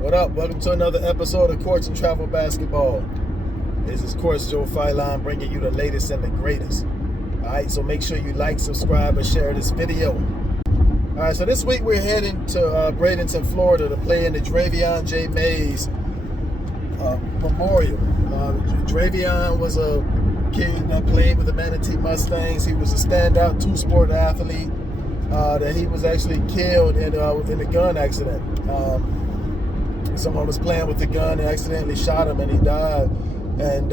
What up? Welcome to another episode of Coarching Travel Basketball. This is Coach Joe Filon bringing you the latest and the greatest. Alright, so make sure you like, subscribe, and share this video. Alright, so this week we're heading to Bradenton, Florida to play in the Drevian J Memorial. Drevian was a kid that played with the MANATEE Mustangs. He was a standout two-sport athlete that he was actually killed in a gun accident. Someone was playing with the gun and accidentally shot him and he died. And,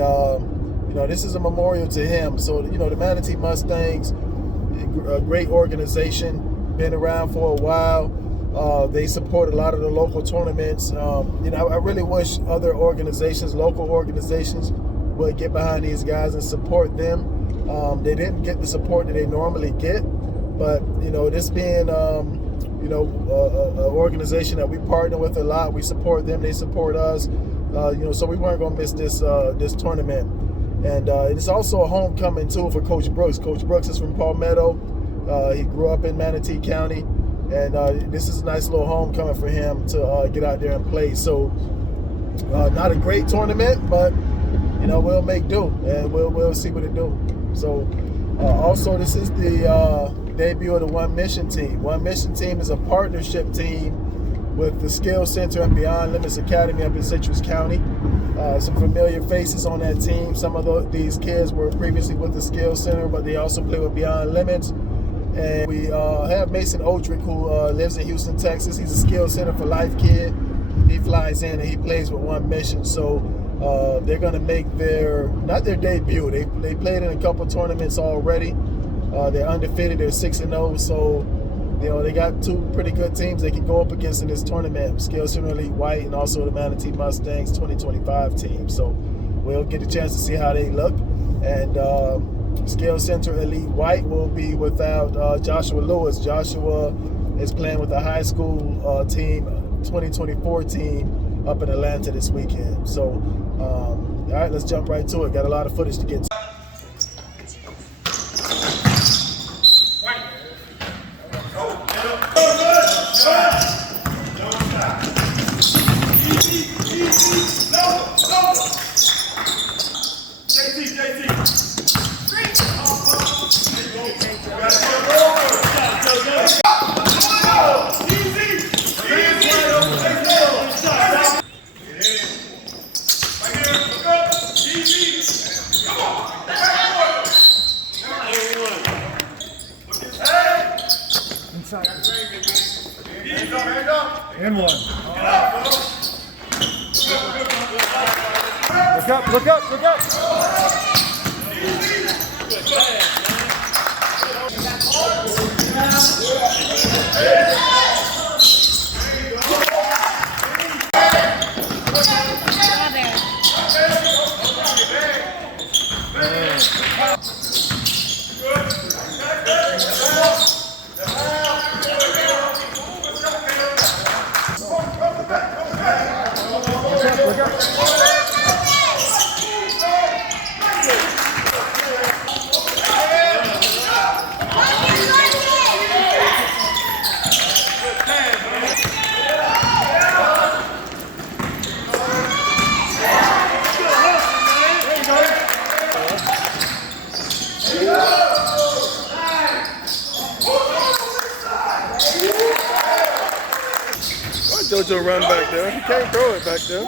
this is a memorial to him. So, the MANATEE Mustangs, a great organization, been around for a while. They support a lot of the local tournaments. I really wish other organizations, local organizations, would get behind these guys and support them. They didn't get the support that they normally get. But, this being, an organization that we partner with a lot, we support them, they support us. So we weren't going to miss this tournament. And it's also a homecoming, too, for Coach Brooks. Coach Brooks is from Palmetto. He grew up in Manatee County. And this is a nice little homecoming for him to get out there and play. So not a great tournament, but, we'll make do. And we'll see what it do. So also, this is the debut of the One Mission Team. One Mission Team is a partnership team with the Skill Center and Beyond Limits Academy up in Citrus County. Some familiar faces on that team. Some of these kids were previously with the Skill Center, but they also play with Beyond Limits. And we have Mason Odrick, who lives in Houston, Texas. He's a Skill Center for Life kid. He flies in and he plays with One Mission. So they're going to make not their debut. They played in a couple tournaments already. They're undefeated. They're 6-0. So, they got two pretty good teams they can go up against in this tournament. Skill Center Elite White and also the MANATEE Mustangs 2025 team. So we'll get a chance to see how they look. And Skill Center Elite White will be without Joshua Lewis. Joshua is playing with the high school team, 2024 team up in Atlanta this weekend. So, all right, let's jump right to it. Got a lot of footage to get to. And one. Look up, look up, look up. JoJo run back there. He can't throw it back there.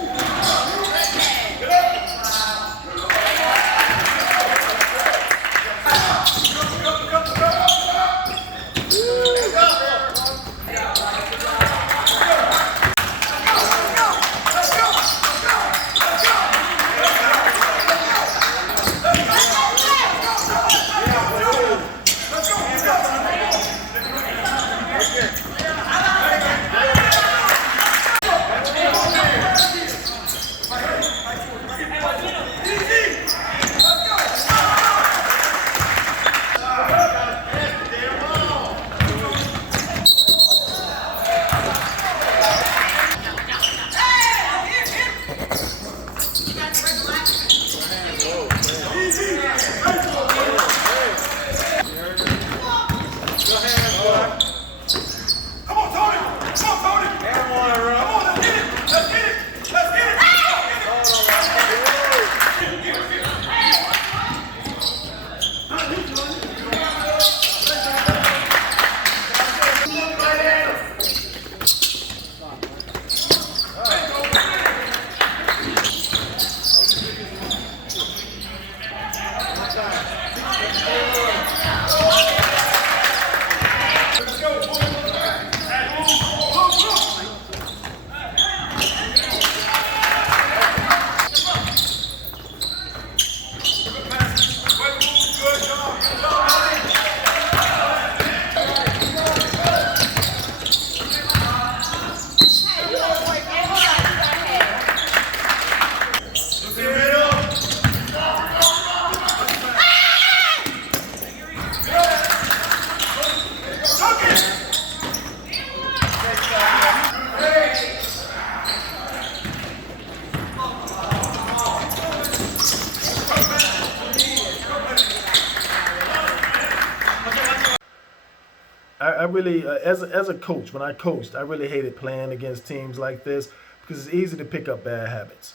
really as a coach, when I coached, I really hated playing against teams like this because it's easy to pick up bad habits.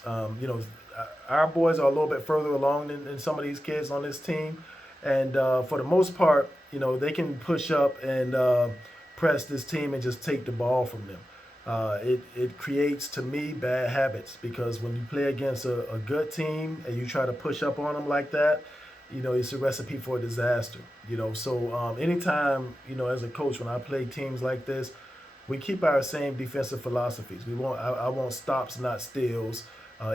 Our boys are a little bit further along than some of these kids on this team, and for the most part, they can push up and press this team and just take the ball from them. It creates, to me, bad habits because when you play against a good team and you try to push up on them like that, it's a recipe for disaster. So anytime, as a coach, when I play teams like this, we keep our same defensive philosophies. I want stops, not steals.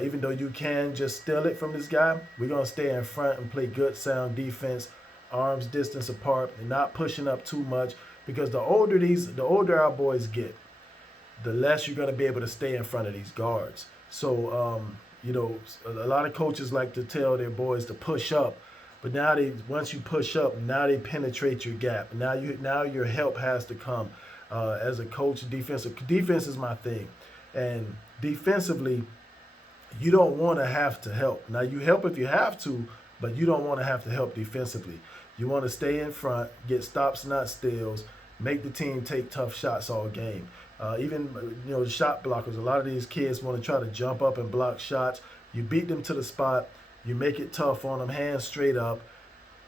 Even though you can just steal it from this guy, we're gonna stay in front and play good, sound defense, arms distance apart, and not pushing up too much. Because the older our boys get, the less you're gonna be able to stay in front of these guards. So a lot of coaches like to tell their boys to push up. But once you push up, now they penetrate your gap. Now your help has to come. As a coach, defense is my thing, and defensively, you don't want to have to help. Now you help if you have to, but you don't want to have to help defensively. You want to stay in front, get stops, not steals, make the team take tough shots all game. Even the shot blockers. A lot of these kids want to try to jump up and block shots. You beat them to the spot. You make it tough on them, hands straight up.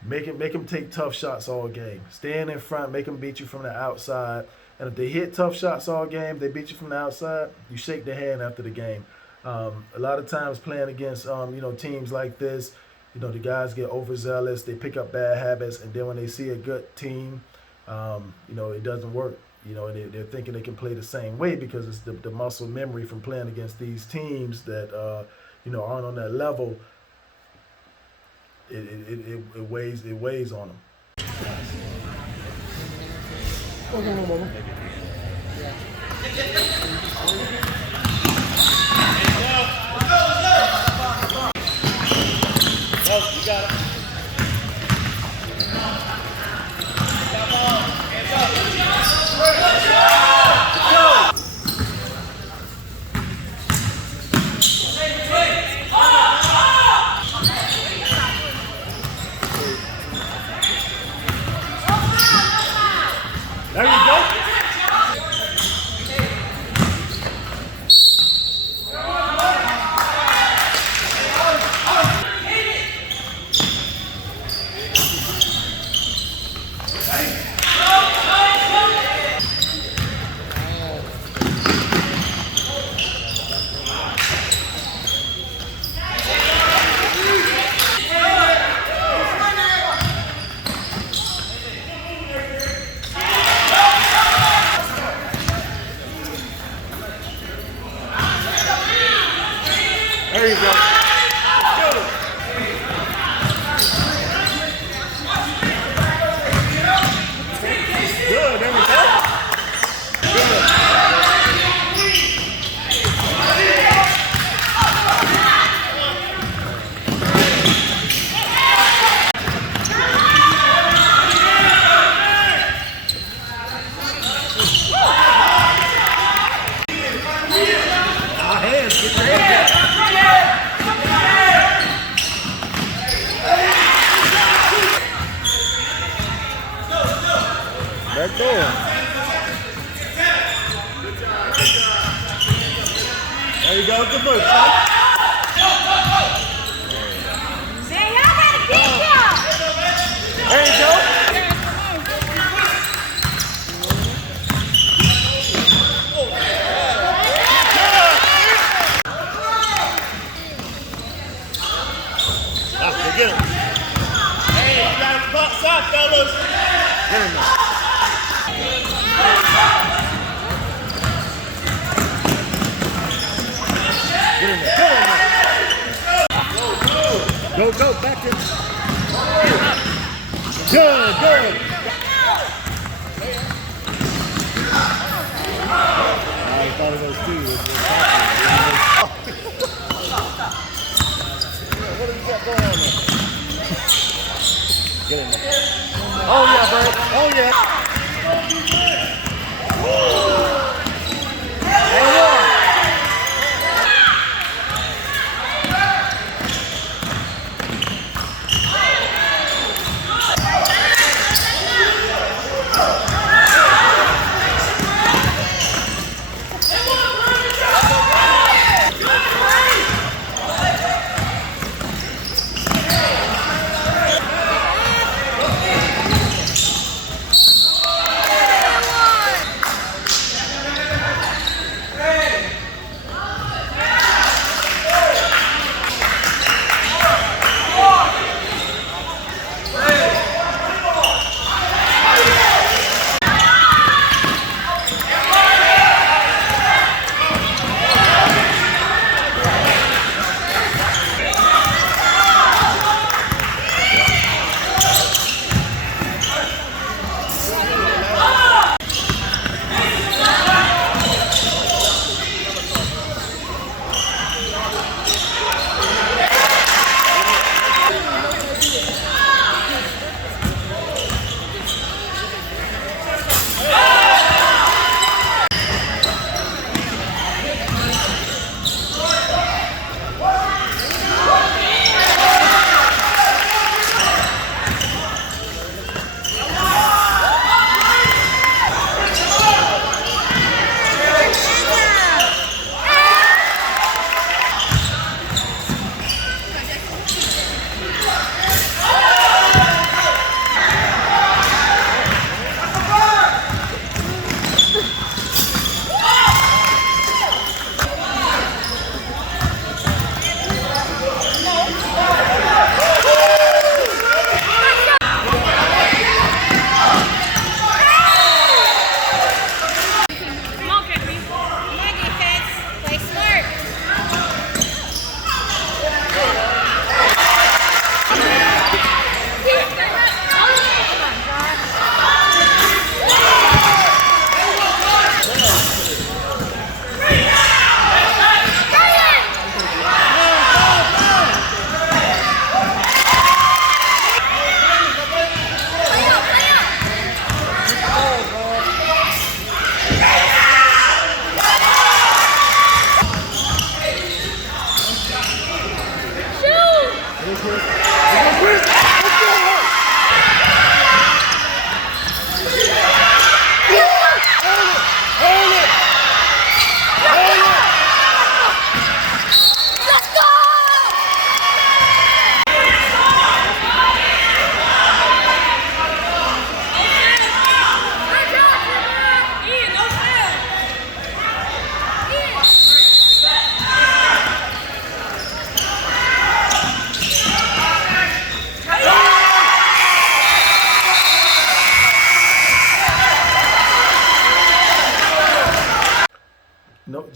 Make them take tough shots all game. Stand in front, make them beat you from the outside. And if they hit tough shots all game, they beat you from the outside, you shake their hand after the game. A lot of times playing against teams like this, the guys get overzealous, they pick up bad habits, and then when they see a good team, it doesn't work. And they're thinking they can play the same way because it's the muscle memory from playing against these teams that aren't on that level. It weighs on them. You got it. There you go. There you go. Good, there we go. Good. Our hands, get your hands up. Back door. There you go, good move. Man, y'all gotta keep y'all. There you go. Get him. Hey, you got him box out, fellas. Get him now. Get him there. Go, back in. Good. I thought it was two. What do you got going on there? Get in there. Oh, yeah, bro. Oh, yeah.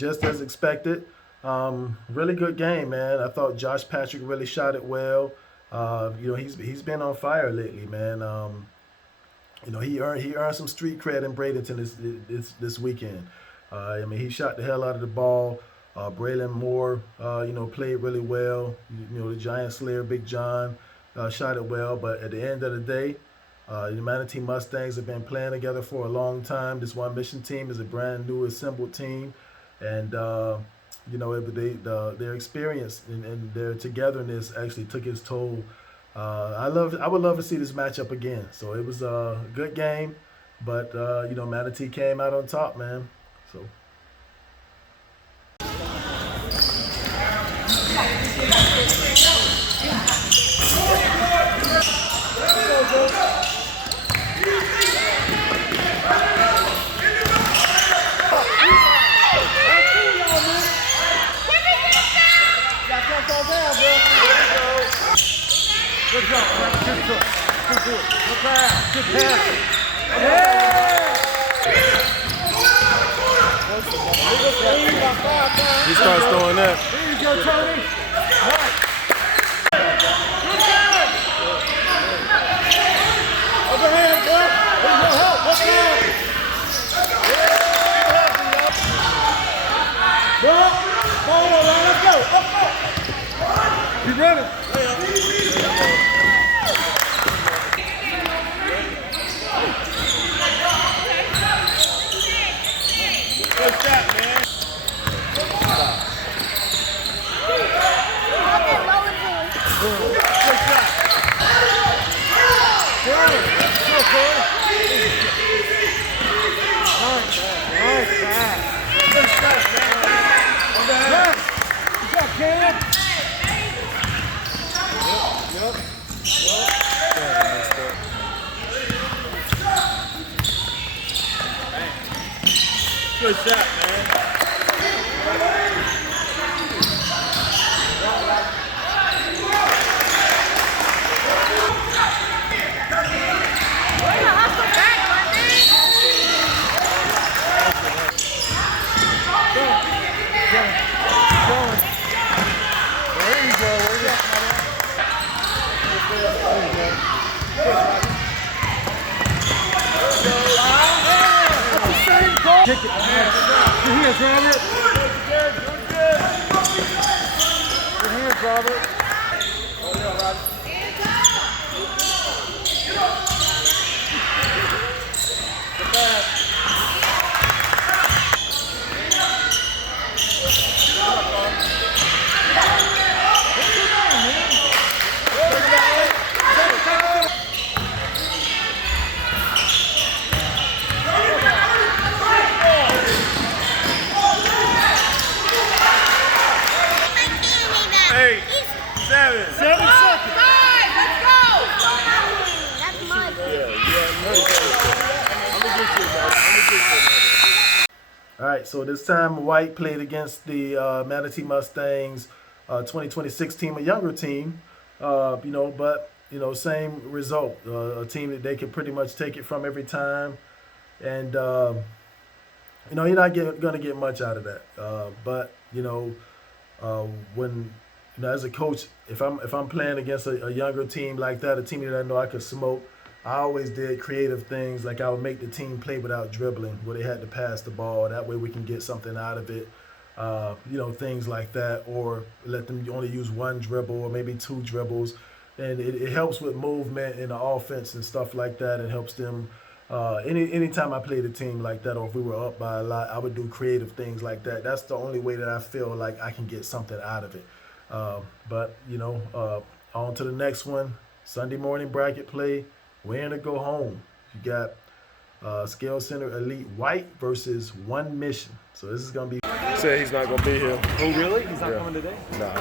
just as expected. Really good game, man. I thought Josh Patrick really shot it well. He's been on fire lately, man. He earned some street cred in Bradenton this weekend. He shot the hell out of the ball. Braylon Moore, played really well. The Giant Slayer, Big John, shot it well. But at the end of the day, the Manatee Mustangs have been playing together for a long time. This One Mission team is a brand new assembled team, and their experience and their togetherness actually took its toll. I would love to see this matchup again. So it was a good game, but Manatee came out on top, man. So. Good job, man. Good job. Good pass. Good pass. He starts throwing that. Here you go, Tony. Right. Overhand, bro. Here's your help. Let's go. Bro, follow around. Let's go. Up. You ready? Good shot, man. Good shot. Good shot, man. Kick it. Your hands, Robert. Good. Your hands, Robert. All right, so this time White played against the Manatee Mustangs 2026 team, a younger team, but same result, a team that they can pretty much take it from every time, and you're not going to get much out of that. But when as a coach, if I'm playing against a younger team like that, a team that I know I could smoke, I always did creative things, like I would make the team play without dribbling, where they had to pass the ball. That way we can get something out of it, things like that, or let them only use one dribble or maybe two dribbles. And it helps with movement in the offense and stuff like that. It helps them. Anytime I played a team like that, or if we were up by a lot, I would do creative things like that. That's the only way that I feel like I can get something out of it. But on to the next one. Sunday morning bracket play. Win or go home. You got Scale Center Elite White versus One Mission. So this is going to be... Said he's not going to be here. Oh, really? He's not coming today? Nah.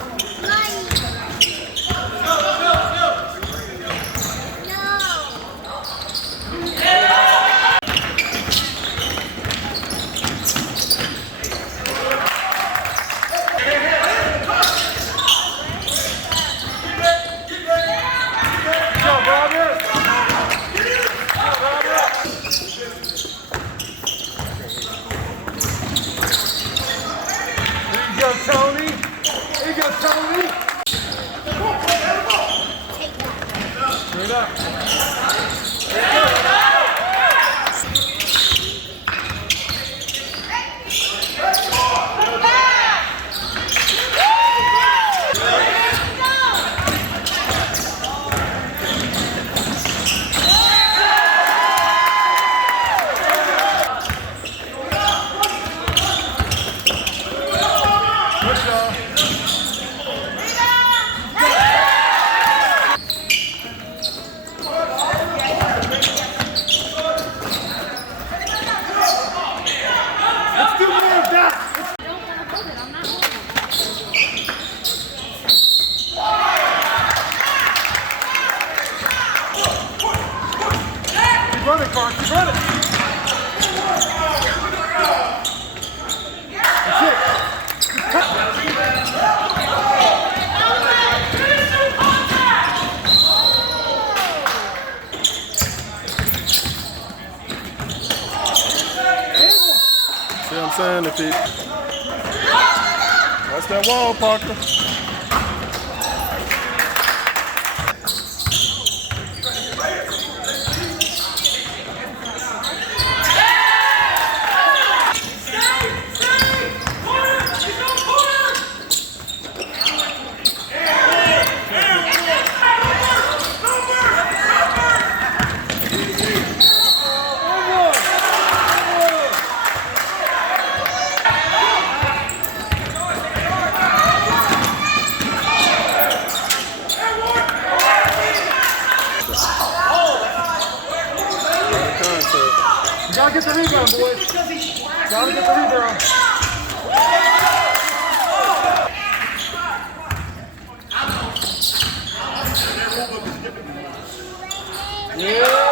See what I'm saying? If it, that's that wall, Parker. Gotta get the rebound, boys. Gotta get the rebound. Yeah.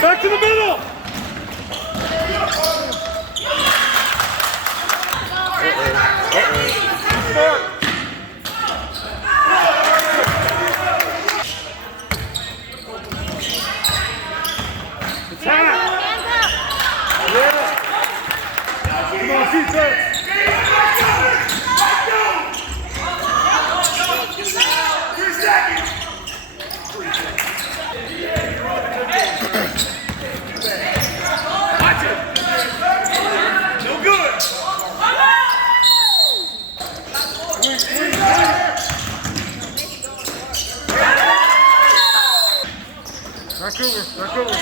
Back to the middle! Come on, feet first. Back over.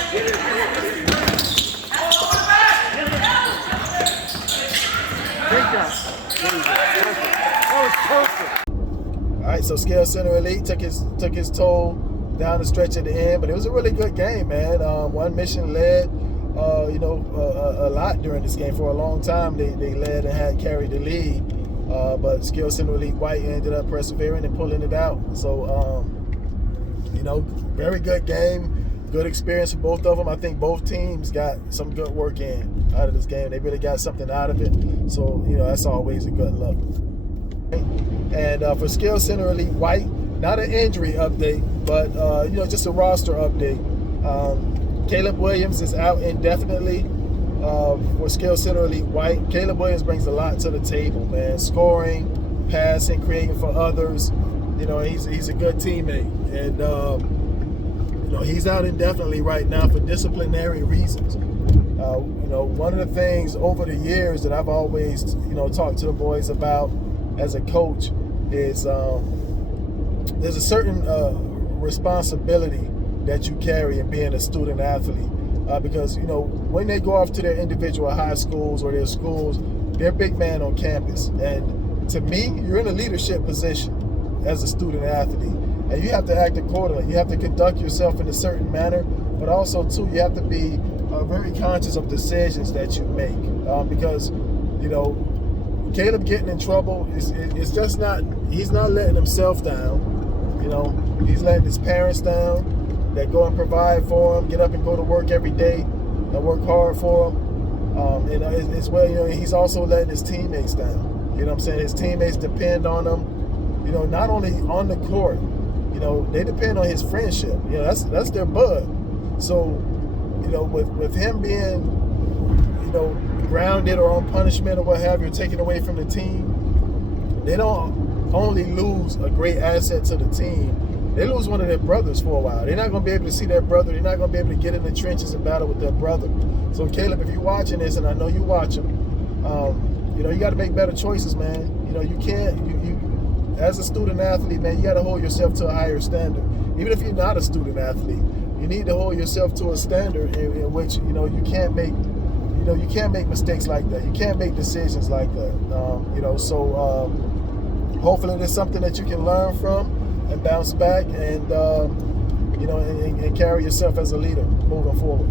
All right, so Scale Center Elite took his toll down the stretch at the end, but it was a really good game, man. One Mission led, a lot during this game. For a long time, they led and had carried the lead, but Scale Center Elite White ended up persevering and pulling it out. So, very good game. Good experience for both of them. I think both teams got some good work in out of this game. They really got something out of it. So, that's always a good look. And for Scale Center Elite White, not an injury update, but, just a roster update. Caleb Williams is out indefinitely for Scale Center Elite White. Caleb Williams brings a lot to the table, man. Scoring, passing, creating for others. He's a good teammate. And, he's out indefinitely right now for disciplinary reasons. One of the things over the years that I've always, talked to the boys about as a coach is there's a certain responsibility that you carry in being a student athlete. Because, when they go off to their individual high schools or their schools, they're big man on campus. And to me, you're in a leadership position as a student athlete. And you have to act accordingly. You have to conduct yourself in a certain manner, but also, too, you have to be very conscious of decisions that you make. Because, Caleb getting in trouble, it's just not, he's not letting himself down. He's letting his parents down that go and provide for him, get up and go to work every day and work hard for him. And as well, he's also letting his teammates down. His teammates depend on him, not only on the court, they depend on his friendship. That's their bud. So, with him being, grounded or on punishment or what have you, taken away from the team, they don't only lose a great asset to the team, they lose one of their brothers for a while. They're not going to be able to see their brother. They're not going to be able to get in the trenches and battle with their brother. So, Caleb, if you're watching this, and I know you watch him, you got to make better choices, man. You can't, you as a student athlete, man, you got to hold yourself to a higher standard. Even if you're not a student athlete, you need to hold yourself to a standard in which, you can't make, you can't make mistakes like that. You can't make decisions like that. So hopefully there's something that you can learn from and bounce back and, and carry yourself as a leader moving forward.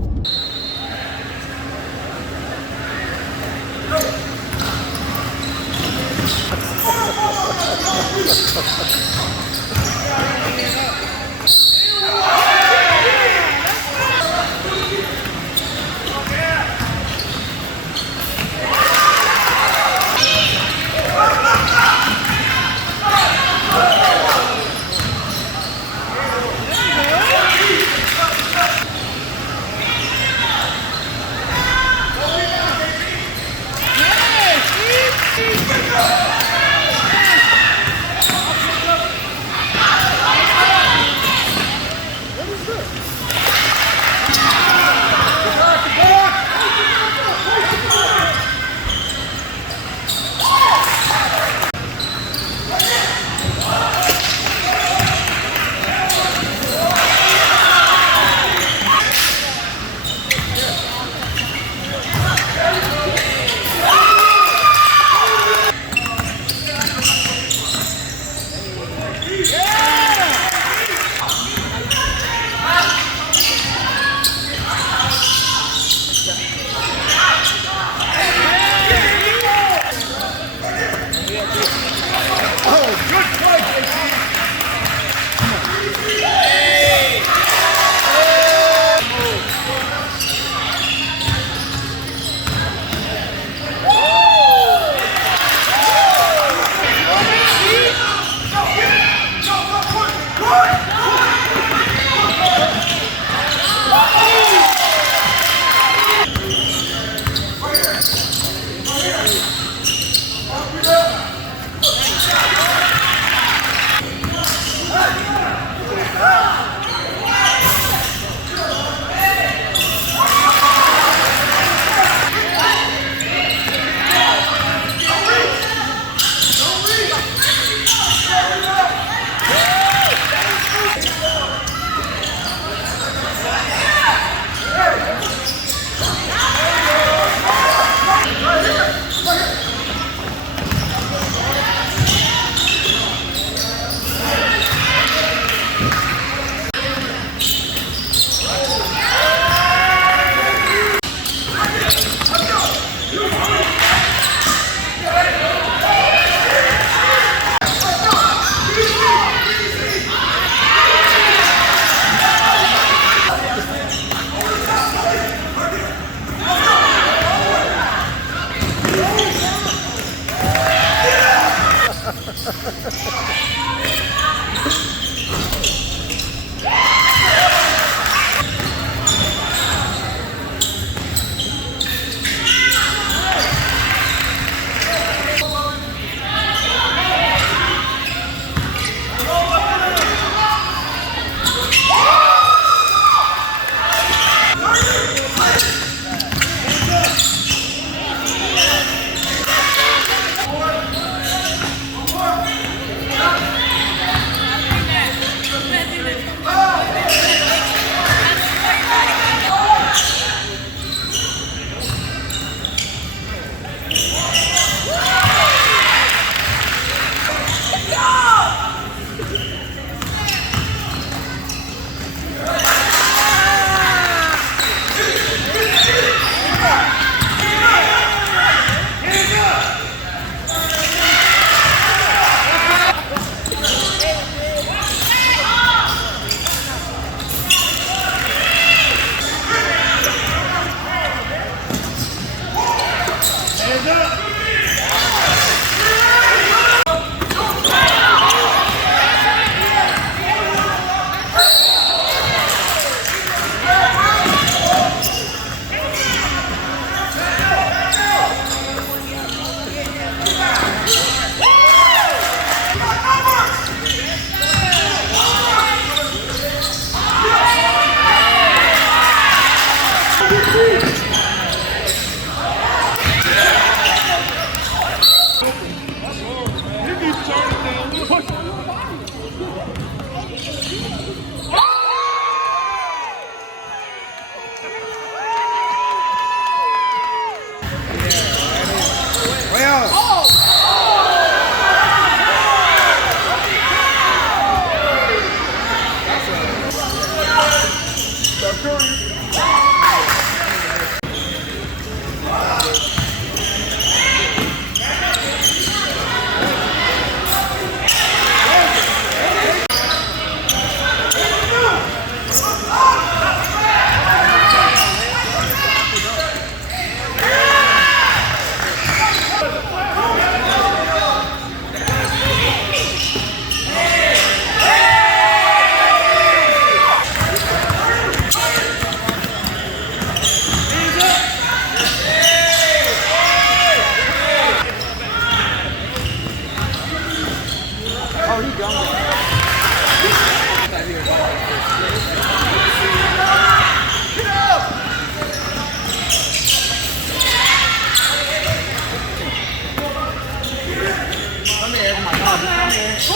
Champion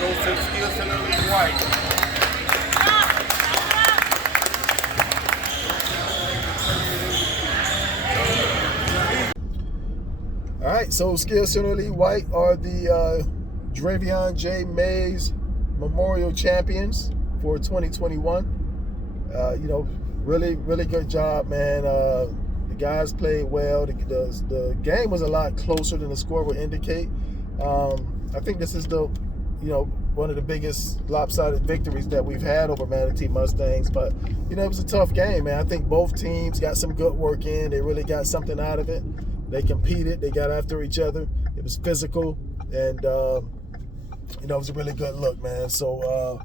goes to the SCE White. All right, so SCE White are the Drevian J Mays Memorial Champions for 2021. Really good job, man. The guys played well. The game was a lot closer than the score would indicate. I think this is one of the biggest lopsided victories that we've had over Manatee Mustangs. But, it was a tough game, man. I think both teams got some good work in. They really got something out of it. They competed. They got after each other. It was physical. And, it was a really good look, man. So,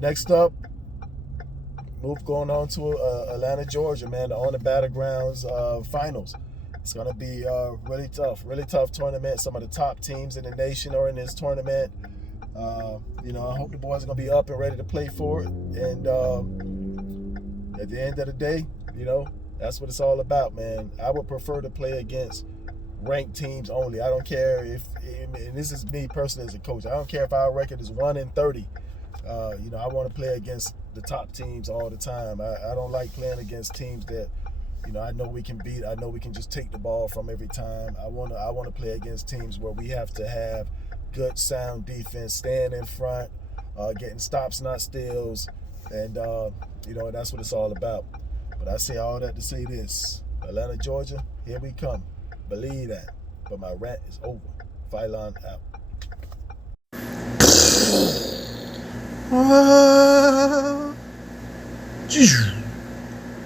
next up, going on to Atlanta, Georgia, man, the On the Battlegrounds finals. It's going to be really tough tournament. Some of the top teams in the nation are in this tournament. I hope the boys are going to be up and ready to play for it. And at the end of the day, that's what it's all about, man. I would prefer to play against ranked teams only. I don't care and this is me personally as a coach, I don't care if our record is 1-30. I want to play against the top teams all the time. I don't like playing against teams that, I know we can beat. I know we can just take the ball from every time. I want to play against teams where we have to have good, sound defense, stand in front, getting stops, not steals, and that's what it's all about. But I say all that to say this: Atlanta, Georgia, here we come. Believe that. But my rant is over. Phylon out.